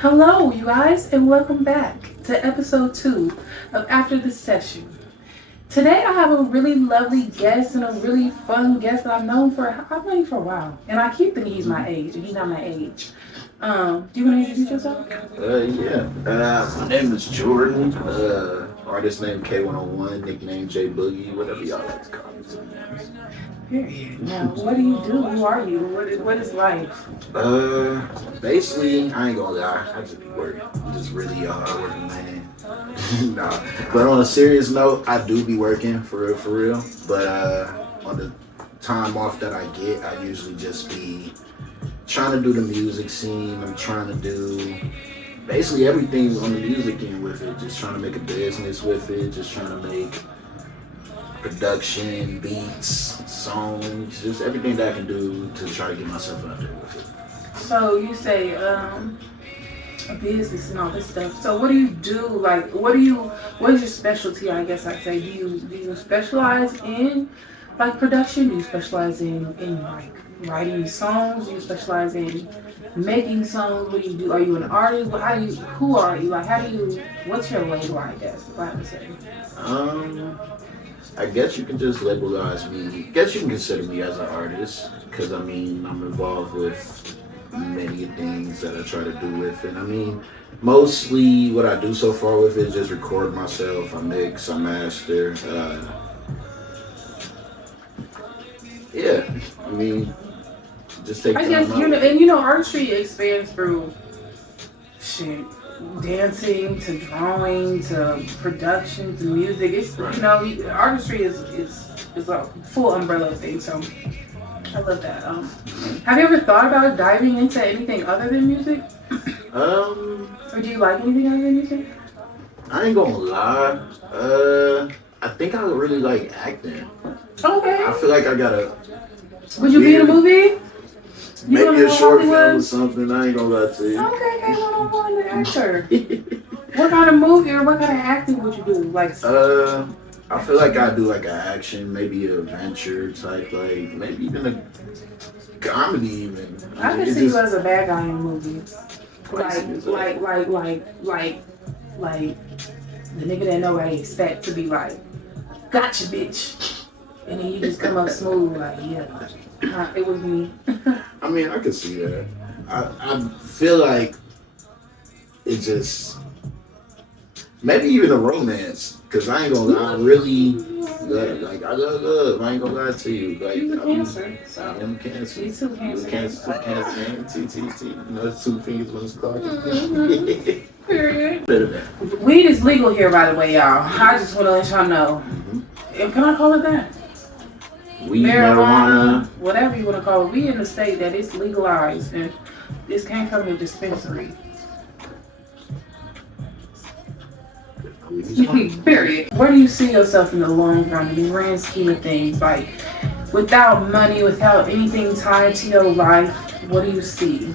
Hello, you guys, and welcome back to episode 2 of After the Session. Today, I have a really lovely guest and a really fun guest that I've known for a while, and I keep thinking he's my age, and he's not my age. Do you want to introduce yourself? My name is Jordan. Artist name K101, nickname J Boogie, whatever y'all like to call me. Period. Now, what do you do? Who are you? What is life? Basically, I ain't gonna lie, I just be working. I'm just really a hardworking man. Nah. But on a serious note, I do be working for real. But on the time off that I get, I usually just be trying to do the music scene. I'm trying to do basically everything on the music end with it. Just trying to make a business with it. Just trying to make production, beats, songs, just everything that I can do to try to get myself out there with it. So you say a business and all this stuff. So what do you do? Like, what is your specialty? I guess I'd say. Do you specialize in like production? Do you specialize in like writing songs? Do you specialize in making songs? What do you do? Are you an artist? Who are you? Like, what's your label? I guess if I have to say. I guess you can just labelize me. I guess you can consider me as an artist, because I'm involved with many things that I try to do with it. Mostly what I do so far with it is just record myself. I mix, I master. Just take time. I guess artistry expands through shit. Dancing to drawing to production to music. It's artistry is a full umbrella thing. So I love that. Have you ever thought about diving into anything other than music? Or do you like anything other than music? I ain't gonna lie. I think I really like acting. Okay. I feel like I gotta. Would you be in a movie? Maybe a short film or something. I ain't gonna lie to you. Okay, K101 the actor. What kind of movie or what kind of acting would you do? Like, I feel like I do like an action, maybe an adventure type, like maybe even a comedy even. I can see you as a bad guy in a movie. Like the nigga that nobody expect to be like, gotcha, bitch. And then you just come up smooth, like, yeah, it was me. I can see that. I feel like it just, maybe even a romance, because I ain't gonna lie, I really, like, I love love. I ain't gonna lie to you. Like, You're Cancer, so. I'm Cancer. Me too, Cancer. Cancer, two fingers on his clock. Period. Weed is legal here, by the way, y'all. I just want to let y'all know. Mm-hmm. Can I call it that? Weed, marijuana, whatever you want to call it. We in the state that it's legalized, and this came from a dispensary. Period. Where do you see yourself in the long run, in the grand scheme of things? Like, without money, without anything tied to your life, what do you see?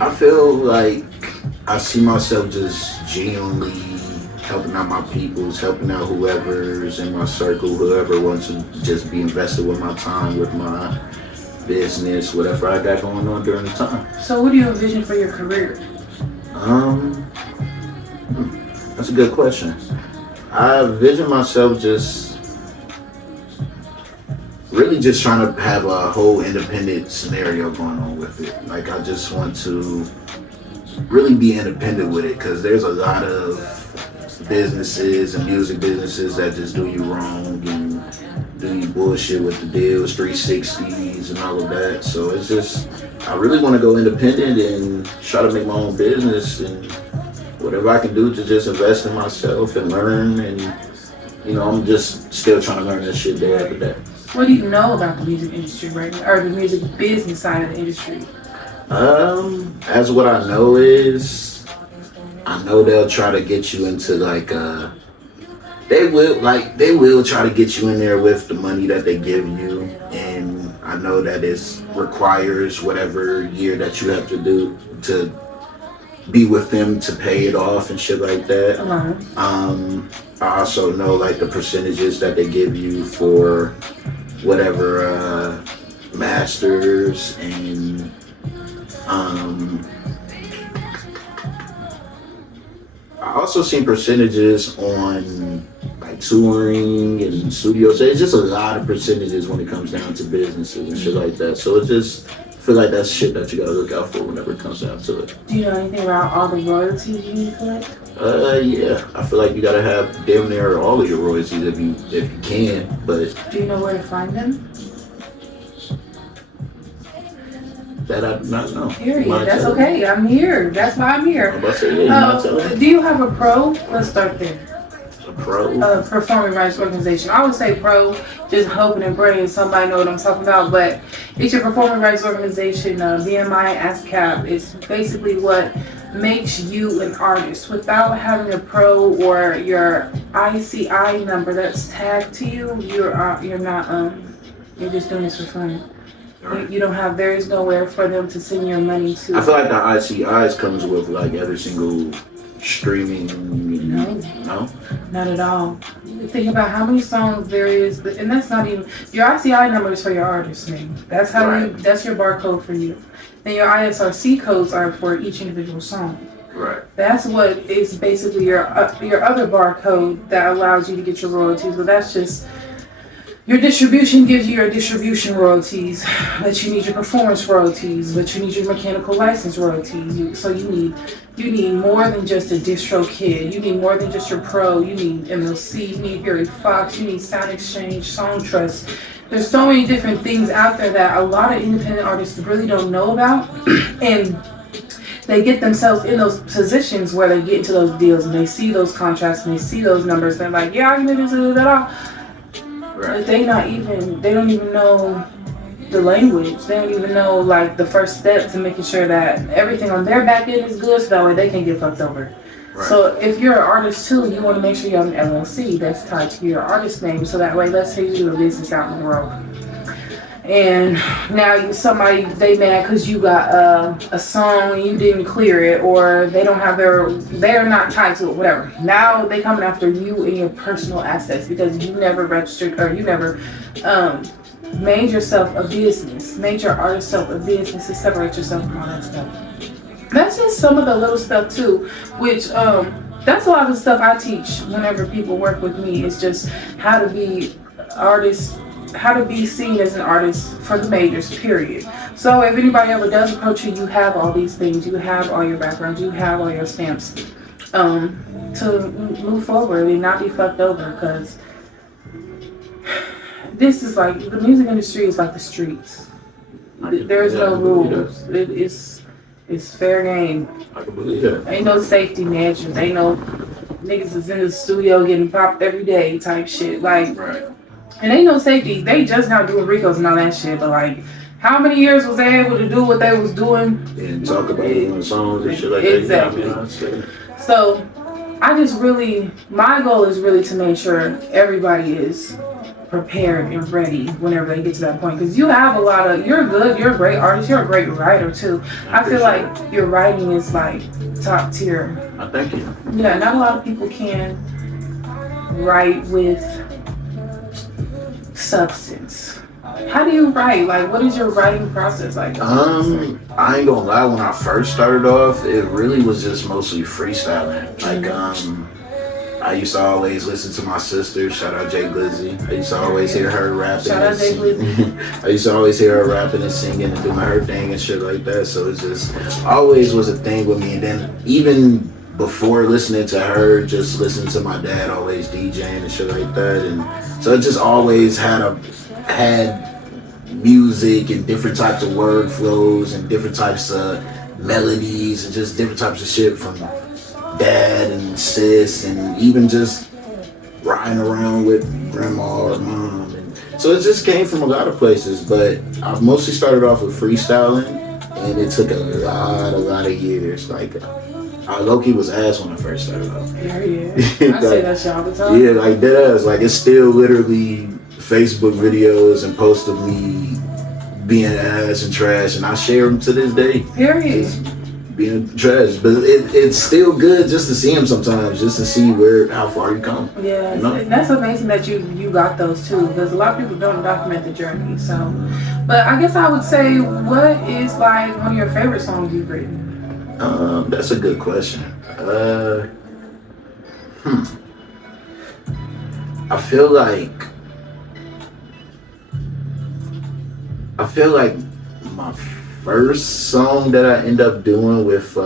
I feel like I see myself just genuinely helping out my peoples, helping out whoever's in my circle, whoever wants to just be invested with my time, with my business, whatever I got going on during the time. So what do you envision for your career? That's a good question. I envision myself just really just trying to have a whole independent scenario going on with it. Like, I just want to really be independent with it, because there's a lot of businesses and music businesses that just do you wrong and do you bullshit with the deals, 360s and all of that. So it's just, I really want to go independent and try to make my own business, and whatever I can do to just invest in myself and learn. And I'm just still trying to learn this shit day after day. What do you know about the music industry right now, or the music business side of the industry? As what I know is, I know they'll try to get you into like they will try to get you in there with the money that they give you, and I know that it requires whatever year that you have to do to be with them to pay it off and shit like that. I also know like the percentages that they give you for whatever masters and I also seen percentages on like touring and studios. It's just a lot of percentages when it comes down to businesses and shit like that. So it just I feel like that's shit that you gotta look out for whenever it comes down to it. Do you know anything about all the royalties you need to collect? Yeah. I feel like you gotta have damn near all of your royalties if you can. But do you know where to find them? That I do not know. Period. That's okay. I'm here. That's why I'm here. Do you have a pro? Let's start there. A pro? Performing rights organization. I would say pro, just hoping and praying somebody know what I'm talking about. But it's your performing rights organization. BMI ASCAP is basically what makes you an artist. Without having a pro or your ICI number that's tagged to you, you're not you're just doing this for fun. You don't have, there is nowhere for them to send your money to. I feel like the ICIs comes with like every single streaming. No? Not at all. Think about how many songs there is, and that's not even, your ICI number is for your artist name. That's how that's your barcode for you. Then your ISRC codes are for each individual song. Right. That's what is basically your other barcode that allows you to get your royalties, but that's just, your distribution gives you your distribution royalties, but you need your performance royalties, but you need your mechanical license royalties. So you need more than just a distro kit. You need more than just your pro. You need MLC, you need Harry Fox, you need Sound Exchange, Song Trust. There's so many different things out there that a lot of independent artists really don't know about. And they get themselves in those positions where they get into those deals and they see those contracts and they see those numbers. They're like, yeah, I can do this, But they don't even know the language. They don't even know like the first step to making sure that everything on their back end is good so that way they can get fucked over. Right. So if you're an artist too, you want to make sure you have an LLC that's tied to your artist name so that way, let's say you do a business out in the road. And now they mad because you got a song and you didn't clear it, or they're not tied to it, whatever. Now they coming after you and your personal assets because you never registered or you never made yourself a business, made your artist self a business to separate yourself from all that stuff. That's just some of the little stuff too, which that's a lot of the stuff I teach whenever people work with me. It's just how to be artists, how to be seen as an artist for the majors, period. So if anybody ever does approach you, you have all these things, you have all your backgrounds, you have all your stamps to move forward and not be fucked over, because this is like, the music industry is like the streets. There's no rules. It's fair game. I can believe that. Ain't no safety measures. Ain't no niggas is in the studio getting popped every day type shit. Like, right. And ain't no safety. They just now doing Ricos and all that shit, but like, how many years was they able to do what they was doing? And talk about it on songs and shit like exactly. that. Exactly. So, my goal is really to make sure everybody is prepared and ready whenever they get to that point. Because you're good, you're a great artist, you're a great writer too. I feel like your writing is like top tier. Thank you. Yeah, not a lot of people can write with substance. How do you write? Like, what is your writing process like? I ain't gonna lie, when I first started off, it really was just mostly freestyling. Like, I used to always listen to my sister, shout out Jay Glizzy. I used to always hear her rapping. Shout out Jay Glizzy. I used to always hear her rapping and singing and doing her thing and shit like that. So it just always was a thing with me. And then even before listening to her, just listening to my dad always DJing and shit like that. And so it just always had music and different types of word flows and different types of melodies and just different types of shit from dad and sis, and even just riding around with grandma or mom. And so it just came from a lot of places, but I mostly started off with freestyling, and it took a lot of years. Like, low-key was ass when I first started off. Yeah. I say that shit all the time. Yeah, like deadass. Like, it's still literally Facebook videos and posts of me being ass and trash, and I share them to this day. Period. Being trash, but it's still good just to see him sometimes, just to see how far you come. Yeah, you know? And that's amazing that you got those too, because a lot of people don't document the journey. So, but I guess I would say, what is like one of your favorite songs you've written? That's a good question. Hmm. I feel like I feel like my first song that I end up doing with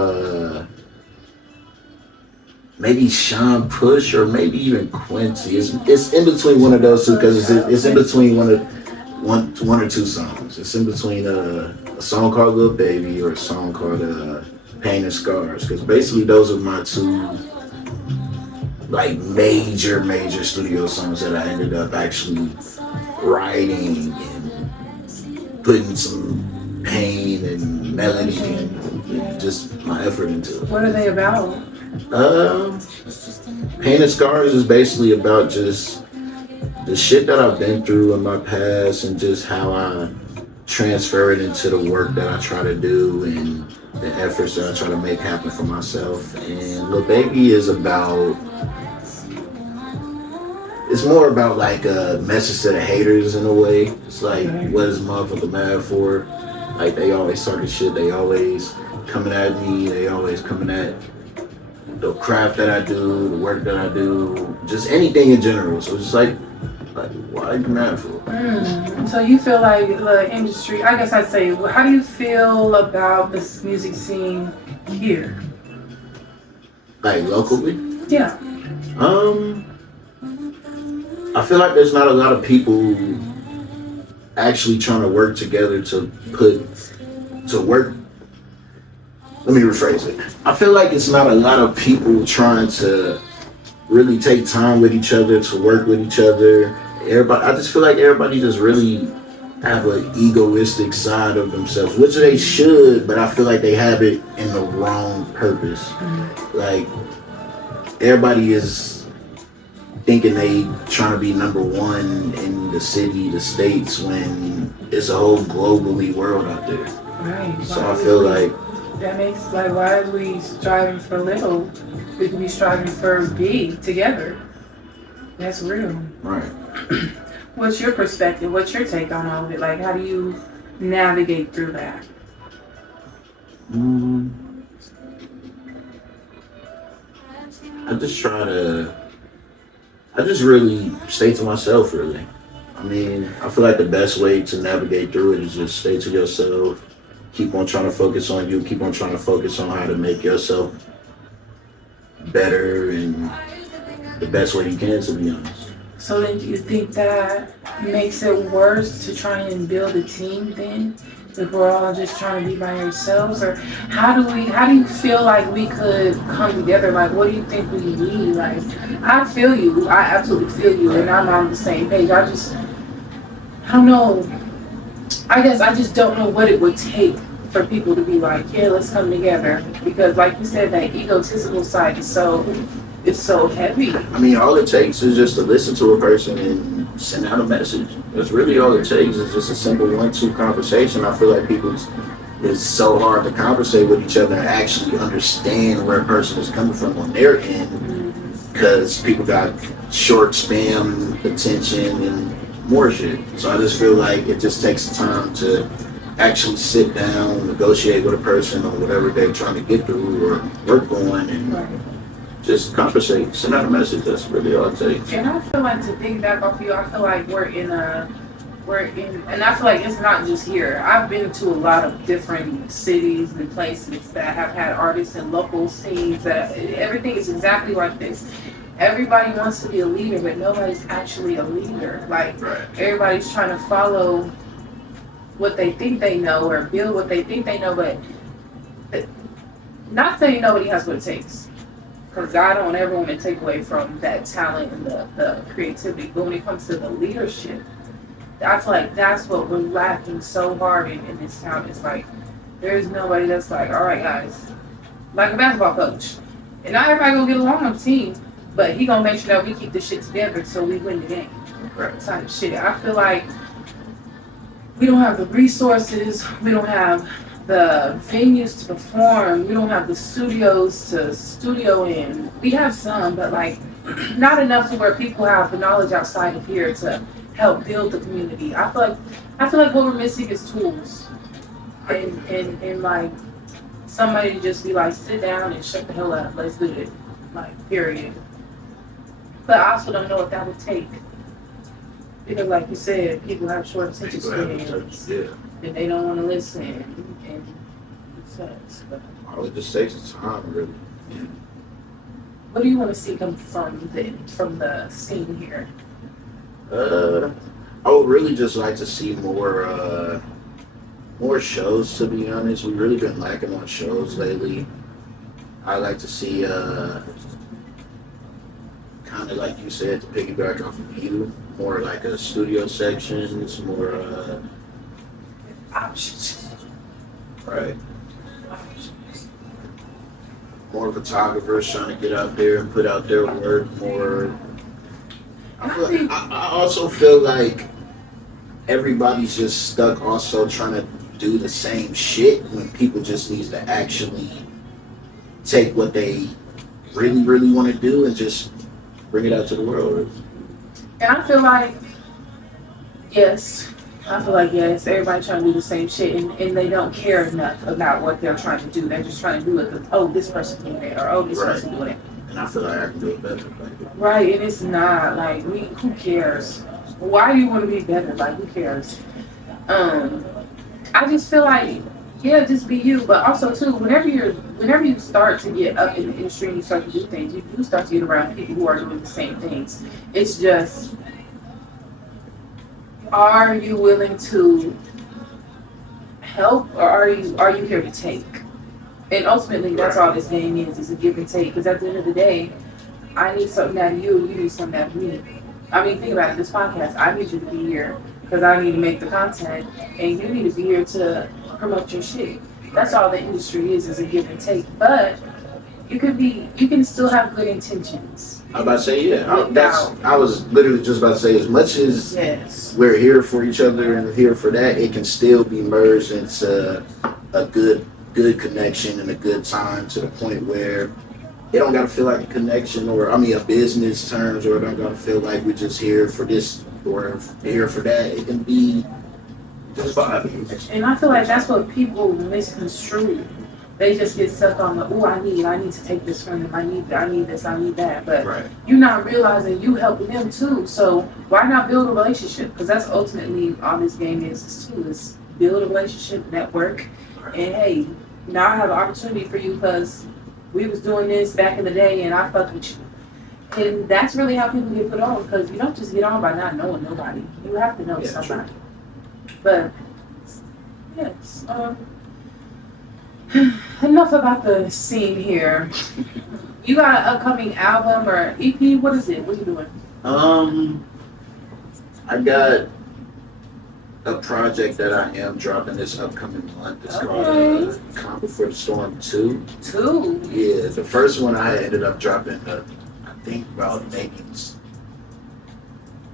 maybe Sean Push or maybe even Quincy. It's in between one of those two because it's in between one or two songs. It's in between a song called Little Baby or a song called Pain and Scars because basically those are my two like major studio songs that I ended up actually writing and putting some pain and melody and just my effort into it. What are they about? Um, Pain and Scars is basically about just the shit that I've been through in my past and just how I transfer it into the work that I try to do and the efforts that I try to make happen for myself. And Lil Baby is about, it's more about like a message to the haters in a way. It's like, what is motherfucker mad for? Like they always talking shit, they always coming at me, they always coming at the craft that I do, the work that I do, just anything in general. So it's like why are you mad for? So you feel like the industry, I guess I'd say, how do you feel about this music scene here? Like locally? Yeah. I feel like there's not a lot of people actually trying to work together to work. Let me rephrase it. I feel like it's not a lot of people trying to really take time with each other, to work with each other. I just feel like everybody just really have an egoistic side of themselves, which they should, but I feel like they have it in the wrong purpose. Like, everybody is thinking they trying to be number one in the city, the states, when it's a whole globally world out there. Right. So I feel like that makes, like, why are we striving for little? We could be striving for big together. That's real. Right. What's your perspective? What's your take on all of it? Like, how do you navigate through that? I just really stay to myself, really. I mean, I feel like the best way to navigate through it is just stay to yourself, keep on trying to focus on you, keep on trying to focus on how to make yourself better and the best way you can, to be honest. So then do you think that makes it worse to try and build a team then? If we're all just trying to be by ourselves? Or how do you feel like we could come together? Like, what do you think we need? Like, I feel you. I absolutely feel you. And I'm on the same page. I don't know. I guess I just don't know what it would take for people to be like, yeah, let's come together. Because like you said, that egotistical side is so heavy. I mean, all it takes is just to listen to a person and send out a message. That's really all it takes. It's just a simple 1-2 conversation. I feel like it's so hard to conversate with each other and actually understand where a person is coming from on their end, because people got short spam attention and more shit. So I just feel like it just takes time to actually sit down, negotiate with a person on whatever they're trying to get through or work on, and just conversate, send out a message. That's really all it takes. And I feel like, to piggyback off you, I feel like and I feel like it's not just here. I've been to a lot of different cities and places that have had artists and local scenes that everything is exactly like this. Everybody wants to be a leader, but nobody's actually a leader. Like, everybody's trying to follow what they think they know or build what they think they know, but not saying nobody has what it takes. Because I don't ever want to take away from that talent and the creativity. But when it comes to the leadership, I feel like that's what we're lacking so hard in this town. It's like, there's nobody that's like, all right, guys, like a basketball coach. And not everybody gonna get along on the team, but he gonna make sure that we keep this shit together so we win the game. Type of shit. I feel like we don't have the resources, we don't have the venues to perform, we don't have the studios to studio in. We have some, but like not enough to where people have the knowledge outside of here to help build the community. I feel like what we're missing is tools. And like somebody to just be like, sit down and shut the hell up, let's do it. Like, period. But I also don't know what that would take. Because like you said, people have short attention spans. Yeah. And they don't want to listen. And it sucks. But All it just takes is time, really. what do you want to see come from the scene here? I would really just like to see more shows, to be honest. We've really been lacking on shows lately. I like to see kind of like you said, to piggyback off of you, more like a studio sections, more Options. right, more photographers trying to get out there and put out their work more. I also feel like everybody's just stuck also trying to do the same shit when people just need to actually take what they really, really want to do and just bring it out to the world. And I feel like, yes, everybody trying to do the same shit and they don't care enough about what they're trying to do. They're just trying to do it because, oh, this person doing it or oh, this person doing it. And I feel like I can do it better. Right, and it's not like who cares? Why do you want to be better? Like who cares? I just feel like just be you. But also too, whenever you start to get up in the industry and you start to do things, you do start to get around people who are doing the same things. It's just, are you willing to help or are you here to take? And ultimately, that's all this game is a give and take. Because at the end of the day, I need something out of you, you need something out of me. I mean, think about it, this podcast, I need you to be here because I need to make the content, and you need to be here to promote your shit. That's all the industry is a give and take. But you can still have good intentions. I'm about to say, I was literally just about to say, as much as we're here for each other and here for that, it can still be merged into a good connection and a good time to the point where it don't gotta feel like a connection or a business terms, or it don't gotta feel like we're just here for this or here for that. It can be just vibing. And I feel like that's what people misconstrue. They just get stuck on the, I need to take this from them. I need this, I need that. But you're not realizing you helping them too. So why not build a relationship? Because that's ultimately all this game is build a relationship, network, and hey, now I have an opportunity for you because we was doing this back in the day and I fucked with you. And that's really how people get put on, because you don't just get on by not knowing nobody. You have to know somebody. True. But yes, enough about the scene here. You got an upcoming album or EP? What is it? What are you doing? I got a project that I am dropping this upcoming month. It's called Calm Before the Storm 2. 2? Yeah, the first one I ended up dropping, I think about maybe,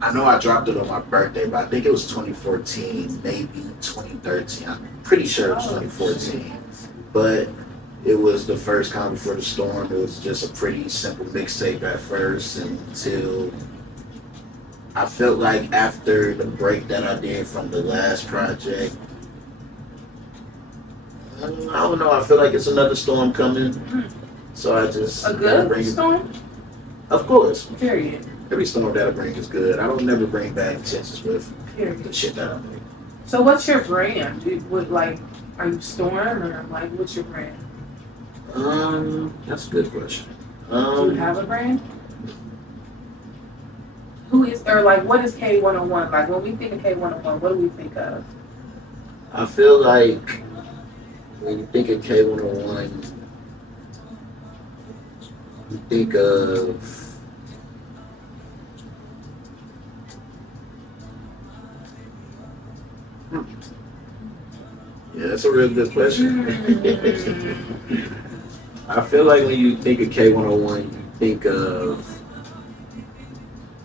I know I dropped it on my birthday, but I think it was 2014, maybe 2013. I'm pretty sure it was 2014. But it was the first Calm Before the Storm. It was just a pretty simple mixtape at first until I felt like after the break that I did from the last project, I don't know, I feel like it's another storm coming. So I just... A good storm? Of course. Period. Every storm that I bring is good. I don't never bring bad intentions with the shit that I make. So what's your brand? Are you Storm or what's your brand? That's a good question. Do you have a brand? Who is, or what is K101? Like when we think of K101, what do we think of? I feel like when you think of K101, you think of yeah, that's a real good question. I feel like when you think of K101, you think of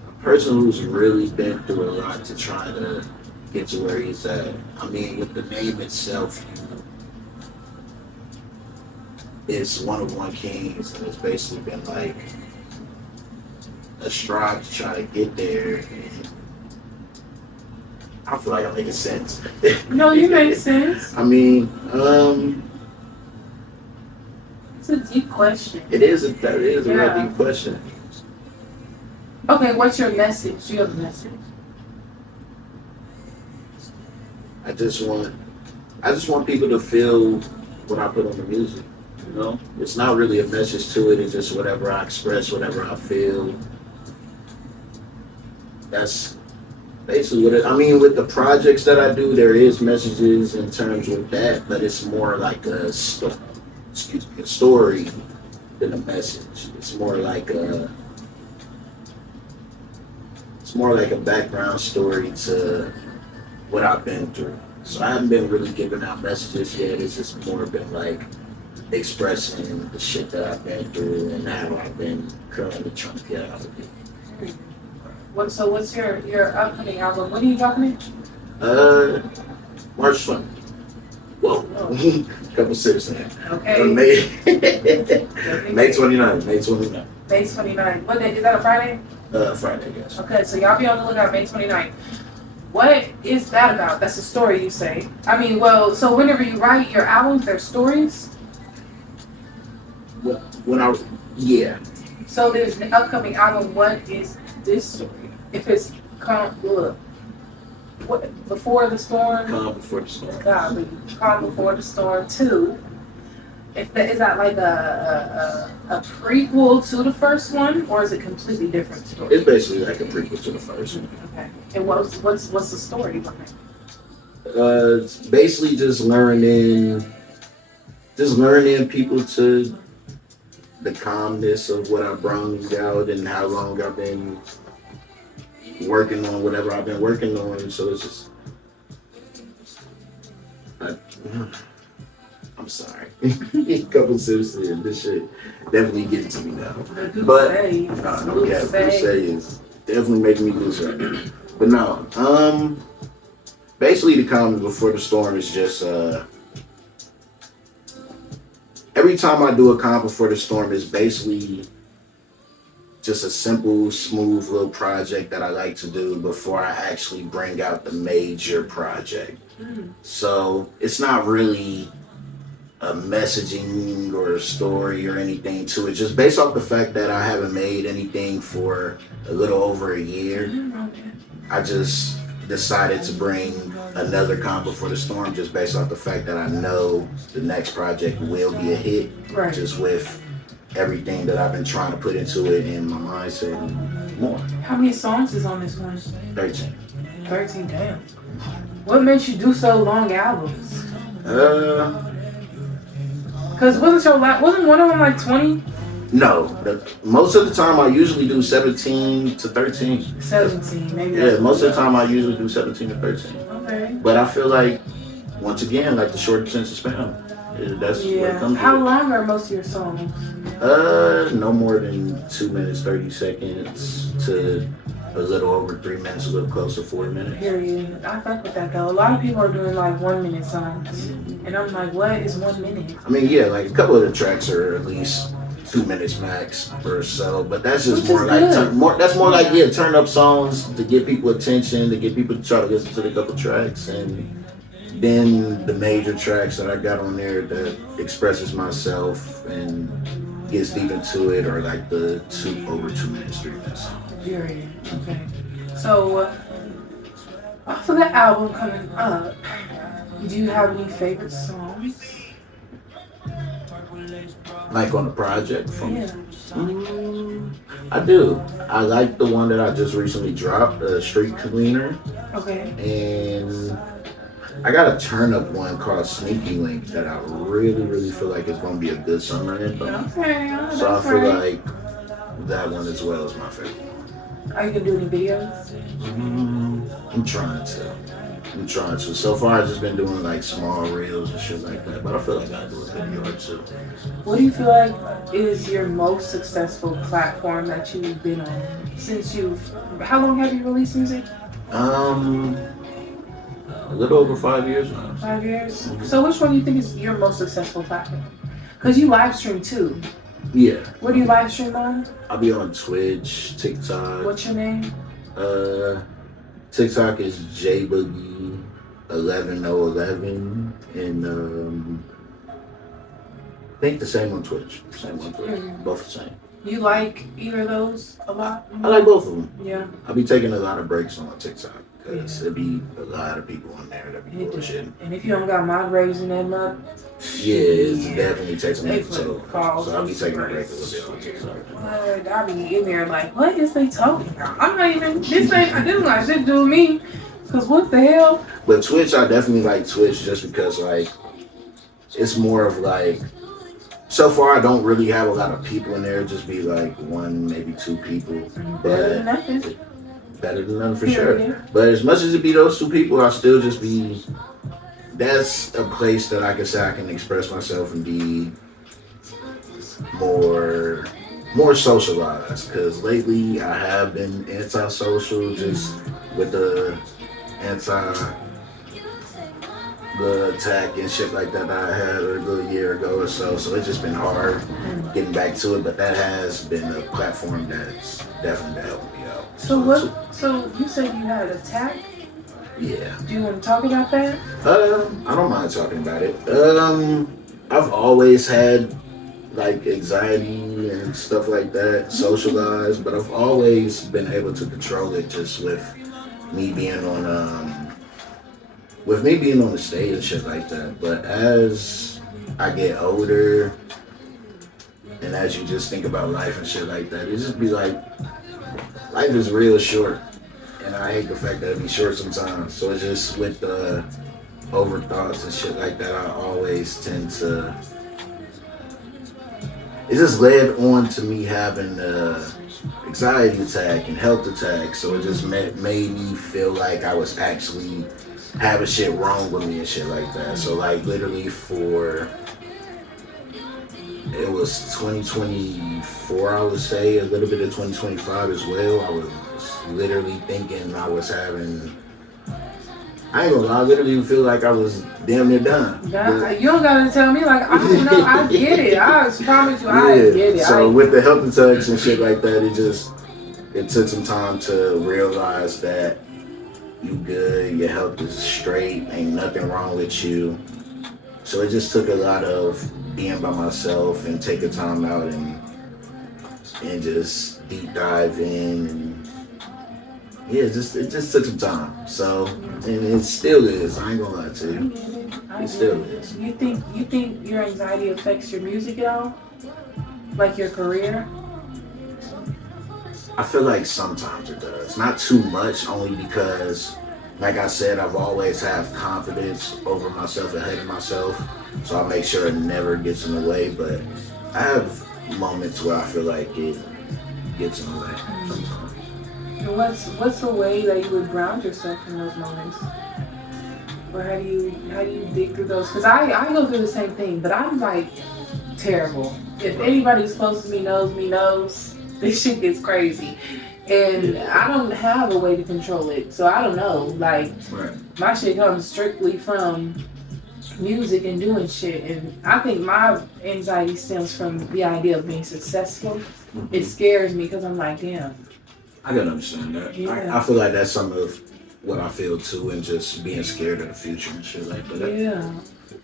a person who's really been through a lot to try to get to where he's at. I mean, with the name itself, it's one of one kings, and it's basically been like a strive to try to get there. And I feel like I'm making sense. No, you make sense. I mean, it's a deep question. It is a real deep question. Okay, what's your message? Do you have a message? I just want people to feel what I put on the music. You know, it's not really a message to it. It's just whatever I express, whatever I feel. That's basically what it. I mean, with the projects that I do, there is messages in terms with that, but it's more like a story than a message. It's more like a background story to what I've been through. So I haven't been really giving out messages yet. It's just more been like expressing the shit that I've been through and how I've been currently trying to get out of it. So what's your upcoming album? When are you dropping it? March 20th. Whoa. Couple sips in. Okay. May 29th. May 29th. May 29th. What day? Is that a Friday? Friday, I guess. Okay, so y'all be on the lookout May 29th. What is that about? That's a story, you say. I mean, well, so whenever you write your albums, they're stories? Well, yeah. So there's an upcoming album. What is this story? If it's Before the Storm? Calm Before the Storm. God, Calm Before the Storm 2. Is that like a prequel to the first one, or is it a completely different story? It's basically like a prequel to the first one. Okay. And what's the story behind it? It's basically just learning people to the calmness of what I brought out and how long I've been working on whatever I've been working on. So it's just, I'm sorry. A couple sips in, this shit definitely getting to me now. But Say is definitely making me lose right now. But no, basically the Calm Before the Storm is just every time I do a Calm Before the Storm is basically just a simple, smooth little project that I like to do before I actually bring out the major project. So it's not really a messaging or a story or anything to it. Just based off the fact that I haven't made anything for a little over a year, I just decided to bring another Calm Before the Storm just based off the fact that I know the next project will be a hit. Right. Just with everything that I've been trying to put into it in my mindset and more. How many songs is on this one? 13. 13, damn. What makes you do so long albums? Cause wasn't one of them like 20? No, most of the time I usually do 17 to 13. 17, maybe. Yeah, most of the time I usually do 17 to 13. Okay. But I feel like, once again, like the short attention span. That's what it comes to. How long are most of your songs? No more than 2 minutes, 30 seconds to a little over 3 minutes, a little close to 4 minutes. Period. I fuck with that though. A lot of people are doing like 1 minute songs. And I'm like, what is 1 minute? I mean, yeah, like a couple of the tracks are at least 2 minutes max or so, but that's just Which more is like good. turn up songs to get people attention, to get people to try to listen to the couple tracks, and then the major tracks that I got on there that expresses myself and gets deep into it, or like the over 2 minutes, 3 minutes. Period. Okay. So, off of the album coming up, do you have any favorite songs? Like on the project from Yeah. I do. I like the one that I just recently dropped, Street Cleaner. Okay. And I got a turn up one called Sneaky Link that I really, really feel like is gonna be a good summer anthem. Okay. So I feel like that one as well is my favorite one. Are you gonna do any videos? I'm trying to. So far I've just been doing like small reels and shit like that, but I feel like I do a video or two. What do you feel like is your most successful platform that you've been on how long have you released music? A little over 5 years now. 5 years? So which one do you think is your most successful platform? Because you live stream too. Yeah. What do you live stream on? I'll be on Twitch, TikTok. What's your name? TikTok is jboogie11011, and I think the same on Twitch. Both the same. You like either of those a lot? I like both of them. Yeah. I be taking a lot of breaks on TikTok because it be a lot of people on there that be bullshitting. And if you don't got moderators in that mug, yeah, it's definitely takes a mental toll. So I'll be taking a break a little bit on TikTok. What? I'll be in there like, what is they talking about? I'm not even, this ain't got shit to do with me. Cause what the hell? But Twitch, I definitely like Twitch just because like, it's more of like, so far I don't really have a lot of people in there, just be like one, maybe two people. Better than nothing. Better than nothing for sure. But as much as it be those two people, I still just be, that's a place that I can say I can express myself and be more socialized. Because lately I have been antisocial just with the attack and shit like that I had a good year ago or so. So it's just been hard getting back to it, but that has been a platform that's definitely helped me out. So you said you had an attack? Yeah. Do you want to talk about that? I don't mind talking about it. I've always had like anxiety and stuff like that, socialized, but I've always been able to control it just with me being on the stage and shit like that. But as I get older and as you just think about life and shit like that, it just be like, life is real short. And I hate the fact that it be short sometimes. So it's just with the overthoughts and shit like that, I always tend to, it just led on to me having anxiety attack and health attack. So it just made me feel like I was actually having shit wrong with me and shit like that. So like literally it was 2024, I would say, a little bit of 2025 as well. I was literally thinking I was having, I ain't gonna lie, I literally feel like I was damn near done. You don't gotta tell me, like, I don't know, I get it. I promise you, I get it. So with the health attacks and shit like that, it took some time to realize that you good, your health is straight, ain't nothing wrong with you. So it just took a lot of being by myself and taking time out and just deep dive in, and yeah, it just took some time. So and it still is. I ain't gonna lie to you. It still is. You think your anxiety affects your music at all? Like your career? I feel like sometimes it does. Not too much, only because, like I said, I've always have confidence over myself, ahead of myself. So I make sure it never gets in the way. But I have moments where I feel like it gets in the way sometimes. And what's the way that you would ground yourself in those moments? Or how do you dig through those? Because I go through the same thing, but I'm like terrible. If anybody who's close to me knows, this shit gets crazy. And I don't have a way to control it. So I don't know. Like, my shit comes strictly from music and doing shit. And I think my anxiety stems from the idea of being successful. It scares me because I'm like, damn. I can understand that. Yeah. I feel like that's some of what I feel too, and just being scared of the future and shit like that. Yeah.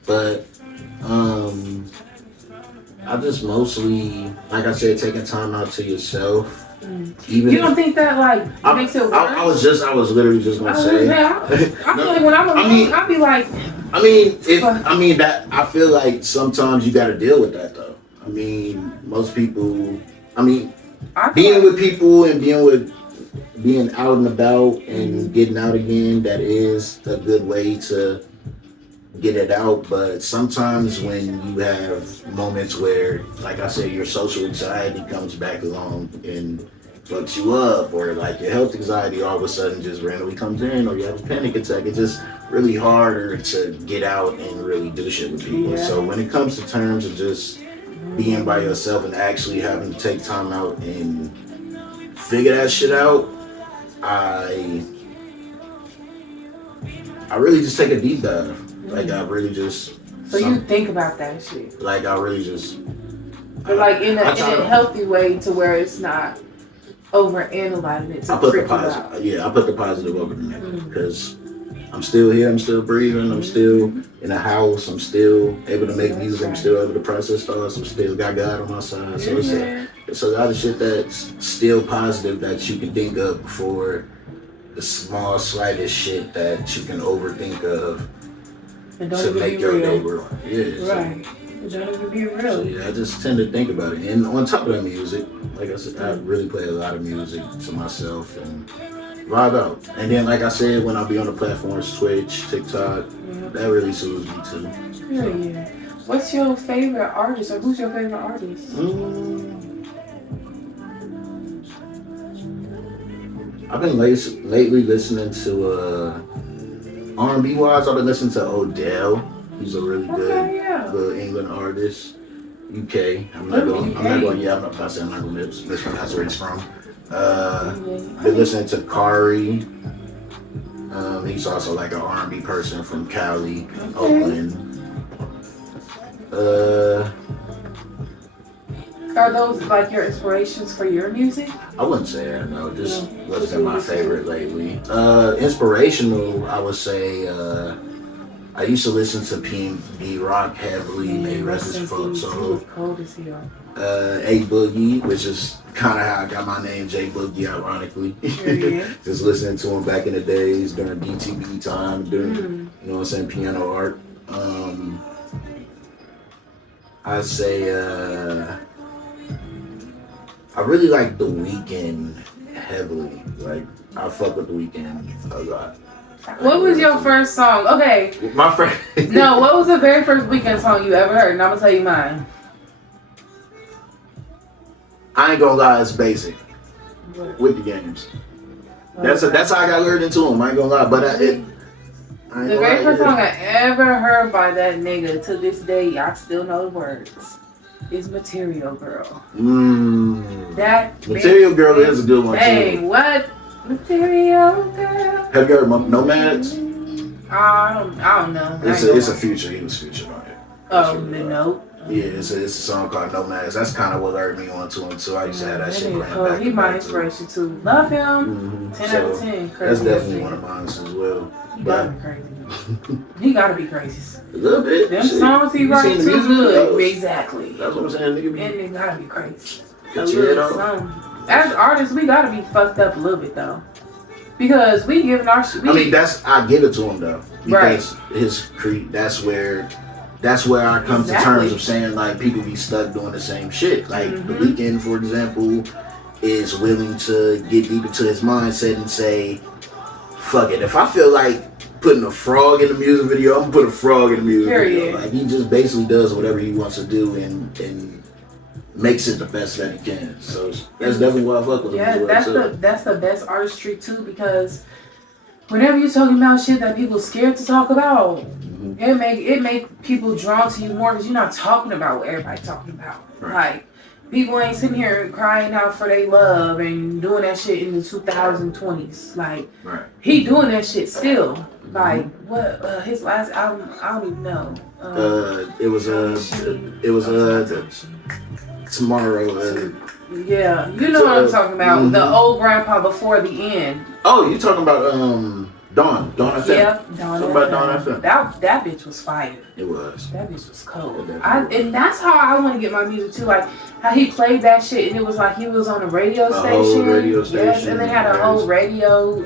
But I just mostly, like I said, taking time out to yourself. Even you don't think that like makes it worse? I was literally just gonna say. I feel like when I'm alone, I'll be like. I feel like sometimes you gotta deal with that though. I mean, most people. Being with people and being out and about and getting out again, that is a good way to get it out. But sometimes when you have moments where, like I said, your social anxiety comes back along and fucks you up, or like your health anxiety all of a sudden just randomly comes in, or you have a panic attack, it's just really harder to get out and really do shit with people. Yeah. So when it comes to terms of just being by yourself and actually having to take time out and figure that shit out, I really just take a deep dive. Like I really just. So you think about that shit. Like I really just. But like in a healthy way, to where it's not over analyzing it to freak you out. Yeah, I put the positive over the negative because I'm still here. I'm still breathing. I'm still in the house. I'm still able to make music. I'm still able to process thoughts. I'm still got God on my side. So it's a lot of shit that's still positive that you can think of before the small, slightest shit that you can overthink of to make your day real. Yeah. Right. It don't even be real. So yeah, I just tend to think about it. And on top of that music, like I said, I really play a lot of music to myself and vibe out. And then, like I said, when I be on the platforms, Twitch, TikTok, that really soothes me too. Yeah. What's your favorite artist, or who's your favorite artist? I've been lately listening to R&B wise. I've been listening to Odell. He's a really good England artist. UK. I'm not going to mispronounce where he's from. Been listening to Kari. He's also like an R&B person from Cali, Oakland. Are those like your inspirations for your music? I wouldn't say that, no. Just what's been my favorite lately. Inspirational, I would say, I used to listen to P&B Rock heavily, may rest his fuck soul. A Boogie, which is kind of how I got my name, J Boogie, ironically. Just listening to him back in the days during DTV time, during, you know what I'm saying, piano art. I'd say, I really like The Weeknd heavily. Like, I fuck with The Weeknd a lot. What was your first song? Okay. My friend. No, what was the very first Weeknd song you ever heard? And I'm going to tell you mine. I ain't gonna lie, it's basic. With the games. That's how I got lured into him. I ain't gonna lie. But the very first song I ever heard by that nigga, to this day, I still know the words, is Material Girl. That Material Girl is a good one too. Hey, what? Material Girl. Have you heard Nomads? I don't know. It's a Future. He was Future on it. Oh, no. Yeah, it's a song called Nomads. That's kind of what lured me onto him too. I used to have that shit playing back. He's my inspiration too. Love him. 10 out of 10. Crazy. That's definitely one of mine as well. He gotta be crazy. He gotta be crazy. A little bit. Them songs he writes too good. Exactly. That's what I'm saying. And they gotta be crazy. A little song. As artists, we gotta be fucked up a little bit though. Because we giving our shit. I give it to him though. Because his that's where I come to terms of saying like people be stuck doing the same shit. Like The Weeknd, for example, is willing to get deep into his mindset and say, fuck it. If I feel like putting a frog in the music video, I'm gonna put a frog in the music video. Like he just basically does whatever he wants to do and makes it the best that he can. So that's definitely why I fuck with him. Yeah, that's the best artistry too, because whenever you're talking about shit that people scared to talk about, it make people drawn to you more because you're not talking about what everybody's talking about. Right. Like people ain't sitting here crying out for their love and doing that shit in the 2020s. Like he doing that shit still. Like what his last album, I don't even know. It was Tomorrow. Yeah, you know what I'm talking about. The old grandpa before the end. Oh, you talking about Dawn FM? Yeah, Dawn FM. That bitch was fire. It was. That bitch was cold. And that's how I want to get my music too. Like how he played that shit, and it was like he was on a radio station. Whole radio station. Yes, and they had a whole radio.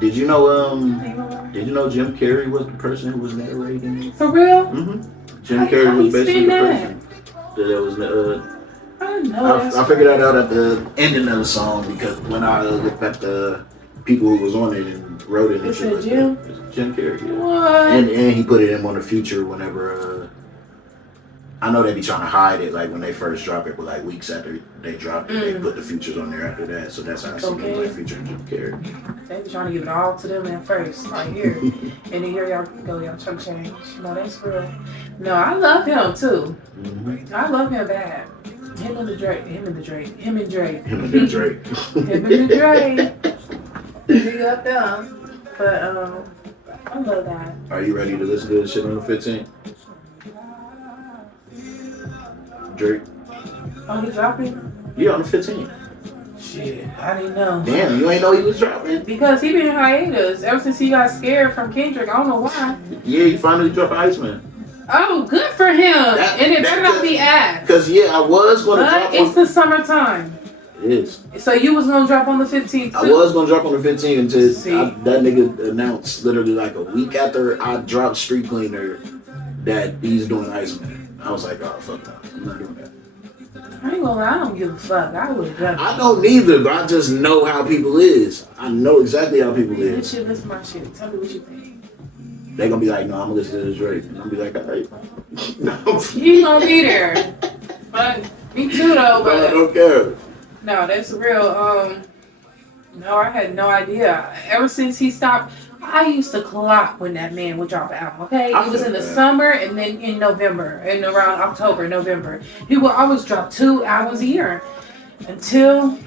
Did you know? Did you know Jim Carrey was the person who was narrating? For real? Jim Carrey was basically the person. That was I figured that out at the ending of the song because when I looked at the people who was on it and wrote it, and shit like Jim? Jim Carrey. Yeah. What? And he put it in on the Future whenever. I know they be trying to hide it, like when they first drop it, but like weeks after they dropped it, they put the Futures on there after that. So that's how I see them like featuring Jim Carrey. They be trying to give it all to them at first, like here, and then here y'all go, y'all chunk change. No, that's real. No, I love him too. I love him bad. Him and Drake. Big up them. But I love that. Are you ready to listen to this shit on the 15th? Drake. Oh, he dropping? Yeah, on the 15th. Shit, I didn't know. Damn, you ain't know he was dropping? Because he been in hiatus ever since he got scared from Kendrick. I don't know why. Yeah, he finally dropped Iceman. Oh, good for him. And it better not be ass. Because, I was going to drop it's the summertime. It is. So you was going to drop on the 15th too? I was going to drop on the 15th until that nigga announced literally like a week after I dropped Street Cleaner that he's doing Iceman. I was like, oh, fuck that. I'm not doing that. I ain't gonna lie, I don't give a fuck. I would have done it. I don't either, but I just know how people is. I know exactly how people is. You should listen to my shit. Tell me what you think. They gonna be like, no, I'm gonna listen to this Drake. And I'm gonna be like, alright. No. You gonna be there. But me too though, but I don't care. No, that's real. No, I had no idea. Ever since he stopped, I used to clock when that man would drop an album, okay? It was in the summer and then in November, and around October, November. He would always drop 2 albums a year until...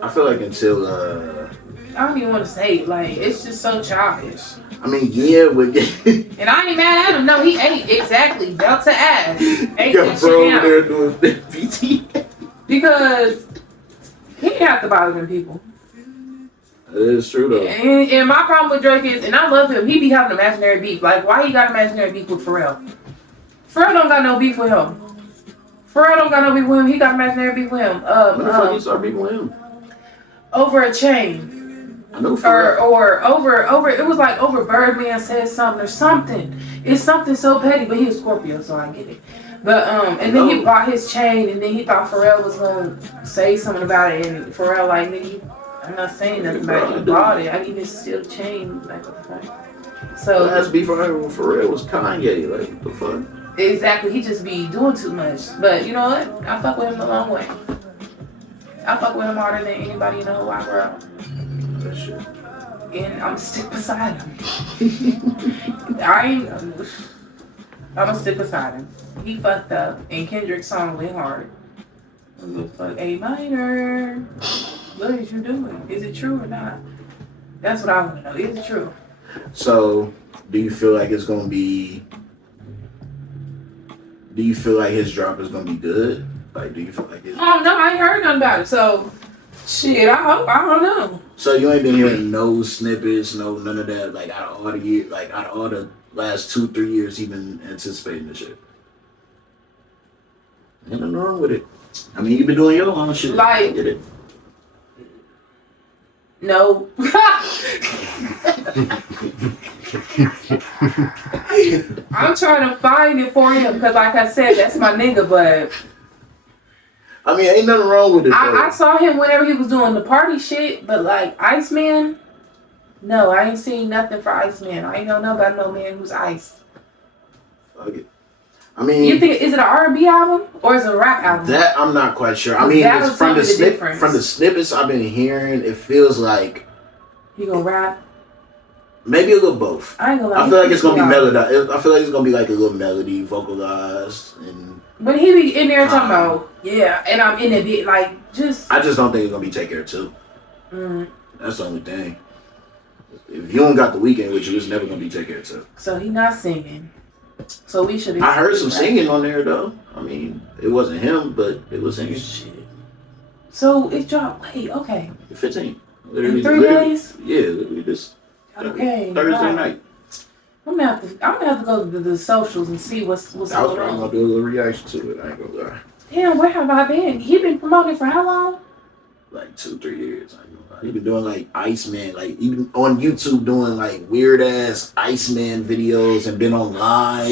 I feel like until... I don't even want to say it. Like, it's just so childish. I mean, yeah, but... And I ain't mad at him. No, he ate. Exactly. Belt to ass. Ate got that bro shit down. over there doing PT. Because he didn't have to bother them people. It is true, though. And my problem with Drake is, and I love him, he be having imaginary beef. Like, why he got imaginary beef with Pharrell? Pharrell don't got no beef with him. Pharrell don't got no beef with him. He got imaginary beef with him. When the fuck you start beefing with him? Over a chain. I know or over it was like over Birdman said something or something. It's something so petty, but he was Scorpio, so I get it. But and then he bought his chain, and then he thought Pharrell was gonna say something about it, and Pharrell like, nigga, I'm not saying nothing about it. You bought it. I need to steal the chain. Like, what the fuck? So the last beef I heard with Pharrell was Kanye. Like, what the fuck? Exactly. He just be doing too much. But you know what? I fuck with him a long way. I fuck with him harder than anybody in the whole wide world. That shit. And I'm stick beside him. I'm gonna stick beside him. He fucked up, and Kendrick's song went hard. Fuck A minor. What is you doing? Is it true or not? That's what I want to know. Is it true? So, do you feel like it's gonna be? Do you feel like his drop is gonna be good? Like, do you feel like it's? Oh no, I ain't heard nothing about it. So, shit. I hope. I don't know. So you ain't been hearing no snippets, none of that. Like out of all the years, like out of all the last 2-3 years, he been anticipating this shit. Ain't nothing wrong with it. I mean, you been doing your own shit. Like, I get it. No. I'm trying to find it for him because, like I said, that's my nigga. But I mean, ain't nothing wrong with it. I saw him whenever he was doing the party shit. But like Iceman, no, I ain't seen nothing for Iceman. I ain't know nothing about no man who's ice. Fuck it. I mean, you think is it an R&B album or is it a rap album? That I'm not quite sure. I mean, it's from the snippets I've been hearing, it feels like he gonna rap. Maybe a little both. I ain't gonna lie. I feel like it's gonna be melodized. I feel like it's gonna be like a little melody vocalized and. But he be in there talking about and I'm in a bit like just. I just don't think it's gonna be Take Care 2. That's the only thing. If you don't got The Weeknd with you, it's never gonna be Take Care 2. So he not singing. So we should. I heard some singing on there though. I mean, it wasn't him, but it was singing. Shit. So it dropped. Wait, okay. 15. In 3 days. Yeah, literally this. Okay. Thursday night. I'm gonna have to go to the socials and see what's going on. I was probably gonna do a little reaction to it. I ain't gonna lie. Damn, where have I been? He been promoting for how long? Like 2-3 years. I ain't gonna lie. He been doing like Iceman, like even on YouTube doing like weird ass Iceman videos and been on live.